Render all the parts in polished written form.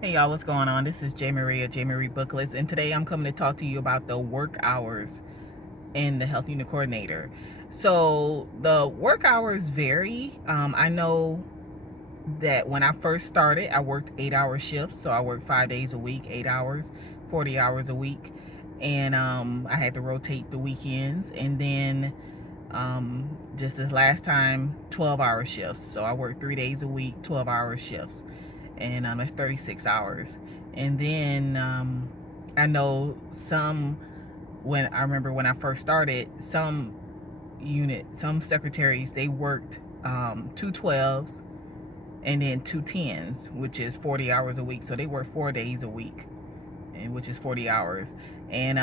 Hey y'all, what's going on? This is J Marie of J Marie Booklets, and today I'm coming to talk to you about the work hours in the health unit coordinator. So the work hours vary. I know that when I first started, I worked 8-hour shifts, so I worked 5 days a week, 8 hours, 40 hours a week, and I had to rotate the weekends, and then just this last time, 12-hour shifts. So I worked 3 days a week, 12-hour shifts, and that's 36 hours. And then I know when I remember when I first started, some secretaries, they worked 2 12s and then 2 10s, which is 40 hours a week. So they work 4 days a week, and which is 40 hours. And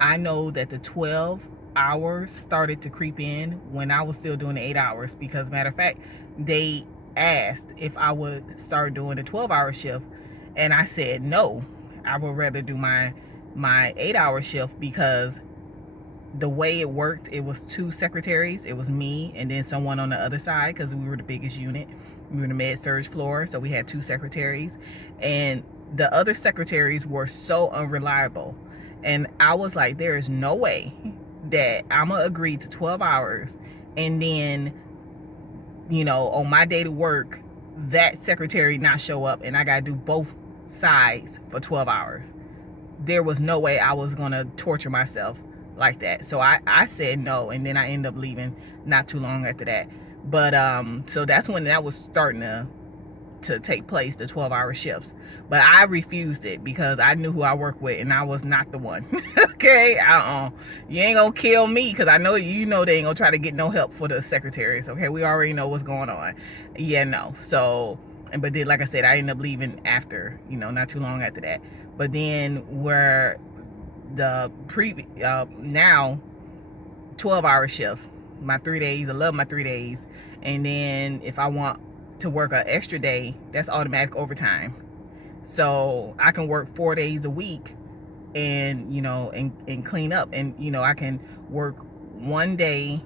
I know that the 12 hours started to creep in when I was still doing the 8 hours, because matter of fact, they asked if I would start doing the 12-hour shift, and I said no. I would rather do my 8-hour shift, because the way it worked, it was two secretaries. It was me and then someone on the other side, because we were the biggest unit. We were the med surge floor, so we had two secretaries, and the other secretaries were so unreliable. And I was like, there is no way that I'm gonna agree to 12 hours and then, on my day to work, that secretary not show up, and I gotta do both sides for 12 hours. There was no way I was gonna torture myself like that. So I said no, and then I ended up leaving not too long after that. But so that's when that was starting to take place, the 12-hour shifts. But I refused it because I knew who I worked with, and I was not the one. Okay, you ain't gonna kill me, because I know they ain't gonna try to get no help for the secretaries. Okay, we already know what's going on. Yeah, no. So, but then, like I said, I ended up leaving after, not too long after that. But then where the now 12-hour shifts, my 3 days, I love my 3 days. And then if I want to work an extra day, that's automatic overtime. So I can work 4 days a week, and and clean up, and I can work one day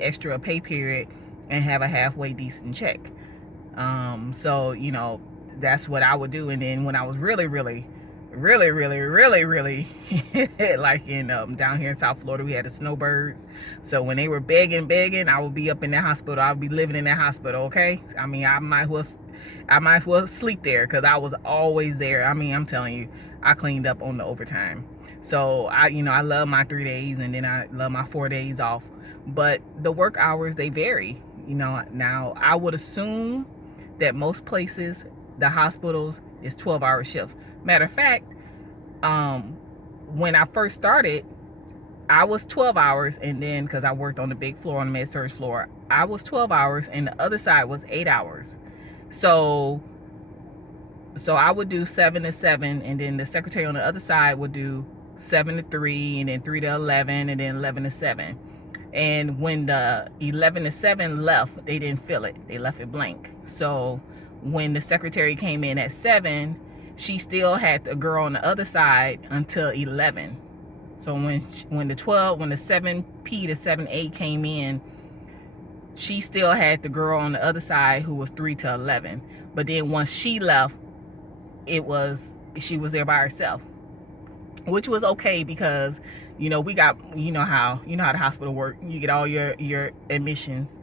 extra, a pay period, and have a halfway decent check. So that's what I would do. And then when I was really like in down here in South Florida, we had the snowbirds. So when they were begging, I would be up in that hospital. I would be living in that hospital. Okay, I mean, I might as well sleep there, because I was always there. I mean, I'm telling you, I cleaned up on the overtime. So I love my 3 days, and then I love my 4 days off. But the work hours, they vary. Now I would assume that most places, the hospitals, is 12-hour shifts. Matter of fact, when I first started, I was 12 hours, and then because I worked on the big floor, on the med surge floor, I was 12 hours, and the other side was 8 hours. So I would do 7 to 7, and then the secretary on the other side would do 7 to 3, and then 3 to 11, and then 11 to 7. And when the 11 to 7 left, they didn't fill it. They left it blank. So when the secretary came in at 7, she still had the girl on the other side until 11. So when the 7P to 7A came in, she still had the girl on the other side who was 3 to 11. But then once she left, she was there by herself, which was okay, because we got, how the hospital work. You get all your admissions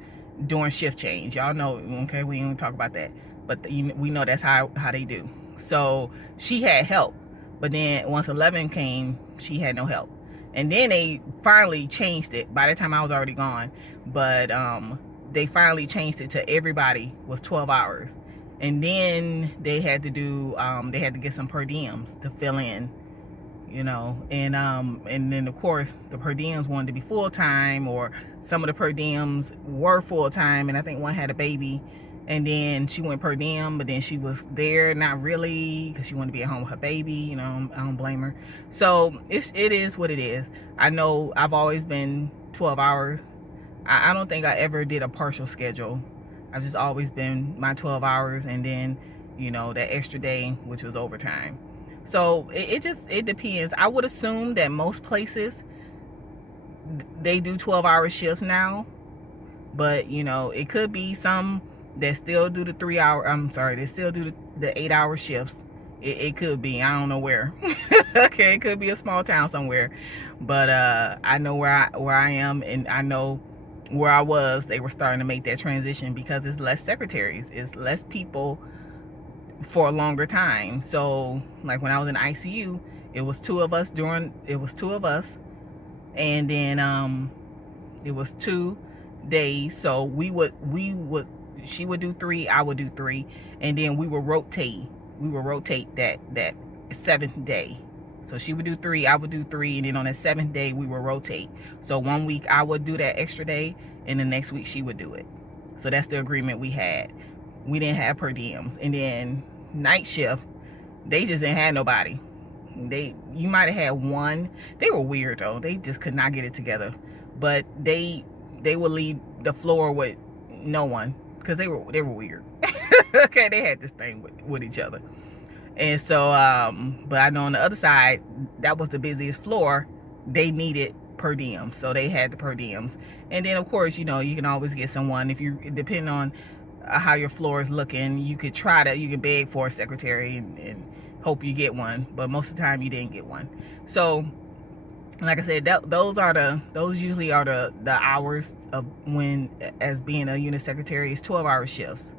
during shift change. Y'all know, okay, we ain't talk about that, but we know that's how they do. So she had help, but then once 11 came, she had no help. And then they finally changed it. By the time I was already gone, but they finally changed it to everybody was 12 hours. And then they had to get some per diems to fill in, and then of course the per diems wanted to be full-time, or some of the per diems were full-time, and I think one had a baby, and then she went per diem, but then she was there not really, because she wanted to be at home with her baby. I don't blame her. So it is what it is. I know I've always been 12 hours. I don't think I ever did a partial schedule. I've just always been my 12 hours, and then that extra day, which was overtime. So it depends. I would assume that most places, they do 12-hour shifts now, but it could be some that still do the 3 hour, I'm sorry, they still do the 8 hour shifts. It could be, I don't know where. Okay, it could be a small town somewhere, but I know where I am, and I know where I was. They were starting to make that transition because it's less secretaries, it's less people for a longer time. So like when I was in ICU, it was two of us, and then it was 2 days. So she would do 3, I would do 3, and then we would rotate that 7th day. So she would do 3, I would do 3, and then on the 7th day we would rotate. So one week I would do that extra day, and the next week she would do it. So that's the agreement we had. We didn't have per diems. And then night shift, they just didn't have nobody. You might have had one. They were weird though. They just could not get it together. But they would leave the floor with no one because they were weird. Okay, they had this thing with each other. And so but I know on the other side, that was the busiest floor. They needed per diem, so they had the per diems. And then of course, you can always get someone, if you, depending on how your floor is looking, you could beg for a secretary and hope you get one, but most of the time you didn't get one. So like I said, those usually are the hours of when, as being a unit secretary, is 12-hour shifts,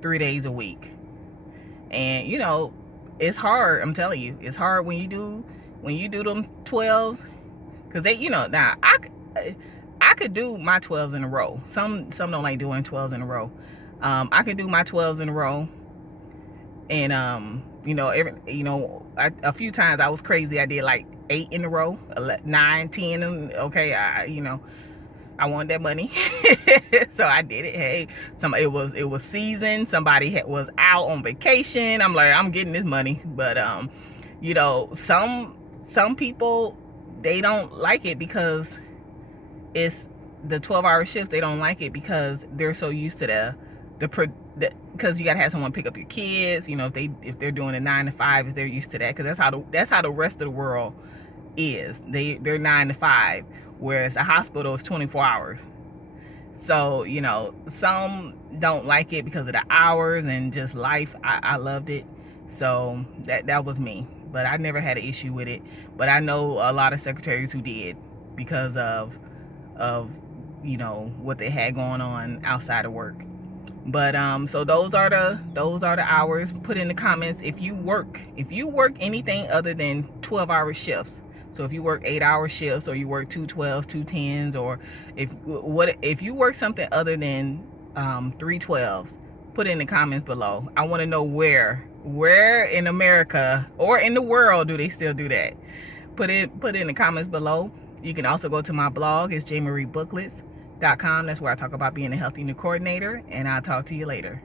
3 days a week. And it's hard. I'm telling you, it's hard when you do them 12s, because they, now I could do my 12s in a row. Some don't like doing 12s in a row. I could do my 12s in a row, and a few times I was crazy. I did like 8 in a row, 9, 10. Okay, I wanted that money, so I did it. Hey, it was season. Somebody was out on vacation. I'm like, I'm getting this money. But some people, they don't like it because it's the 12-hour shifts. They don't like it because they're so used to because you gotta have someone pick up your kids. If they're doing a 9 to 5, they're used to that, because that's how the rest of the world is. They're 9 to 5, whereas a hospital is 24 hours. So some don't like it because of the hours and just life. I loved it, so that was me. But I never had an issue with it. But I know a lot of secretaries who did, because of what they had going on outside of work. But so those are the hours. Put in the comments if you work anything other than 12-hour shifts. So if you work 8-hour shifts, or you work 2 12s, 2 10s, or if you work something other than 3 12s, put in the comments below. I want to know where in America or in the world do they still do that. Put in the comments below. You can also go to my blog. It's JMarieBooklets.com. That's where I talk about being a healthy new coordinator, and I'll talk to you later.